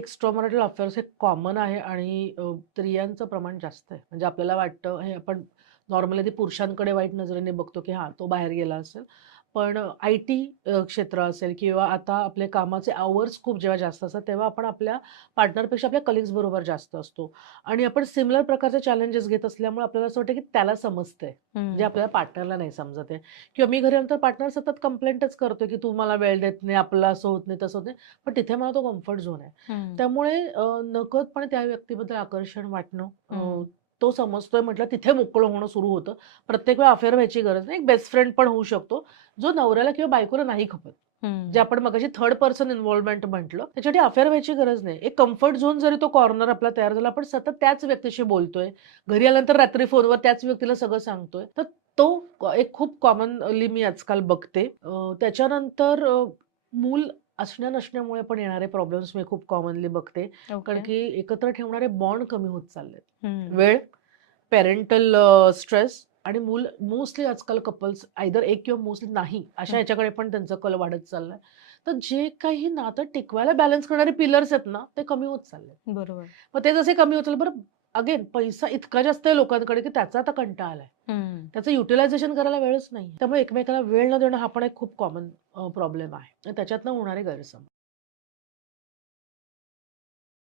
Extra marital affairs हे common आहे आणि स्त्रियांचं प्रमाण जास्त आहे. म्हणजे आपल्याला वाटतं हे आपण नॉर्मली ते पुरुषांकडे वाईट नजरेने बघतो, की हां, तो बाहेर गेला असेल. पण आय-टी क्षेत्र असेल किंवा आता आपले कामाचे अवर्स खूप जेव्हा जास्त असतात, तेव्हा आपण आपल्या पार्टनरपेक्षा आपल्या कलीग्स बरोबर जास्त असतो आणि आपण सिमिलर प्रकारचे चॅलेंजेस घेत असल्यामुळे आपल्याला असं वाटतं, की त्याला समजतंय. जे हं. आपल्याला पार्टनरला नाही समजत आहे किंवा मी घरी आल्यानंतर पार्टनर सतत कंप्लेंटच करतोय, की "तू मला वेळ देत नाही, आपलं असं होत नाही, तसं होत नाही." पण तिथे मला तो कम्फर्ट झोन आहे. हं. त्यामुळे नकळतपणे त्या व्यक्तीबद्दल आकर्षण वाटणं, हं. तो समजतोय म्हटलं तिथे मोकळं होणं सुरू होतं. प्रत्येक वेळा अफेअर व्हायची गरज नाही. एक बेस्ट फ्रेंड पण होऊ शकतो, जो नवऱ्याला किंवा बायकोला नाही खपत. जे हं. आपण मगाशी थर्ड पर्सन इन्व्हॉल्वमेंट म्हटलं, त्याच्यासाठी अफेअर व्हायची गरज नाही. एक कम्फर्ट झोन जरी तो कॉर्नर आपला तयार झाला, आपण सतत त्याच व्यक्तीशी बोलतोय. घरी आल्यानंतर रात्री फोनवर त्याच व्यक्तीला सगळं सांगतोय. तर तो एक खूप कॉमनली मी आजकाल बघते. त्याच्यानंतर मूल असण्या नसण्यामुळे पण येणारे प्रॉब्लेम्स मी खूप कॉमनली बघते. कारण ओके. की एकत्र ठेवणारे बॉन्ड कमी होत चाललेत. हं. वेळ, पॅरेंटल स्ट्रेस आणि मूल मोस्टली आजकाल कपल्स आयदर एक किंवा मोस्टली नाही, अशा हं. ह्याच्याकडे पण त्यांचा कल वाढत चाललाय. तर जे काही नातं टिकवायला बॅलन्स करणारे पिलर्स आहेत ना, ते कमी होत चाललेत. बरोबर. मग ते जसे कमी होत चालले बरं अगेन पैसा इतका जास्त आहे लोकांकडे, की त्याचा आता कंटाळा आलाय. हं. त्याचं युटिलायझेशन करायला वेळच नाही. त्यामुळे एकमेकाला वेळ न देणं हा पण एक खूप कॉमन प्रॉब्लेम आहे. आणि त्याच्यातनं होणारे गैरसमज.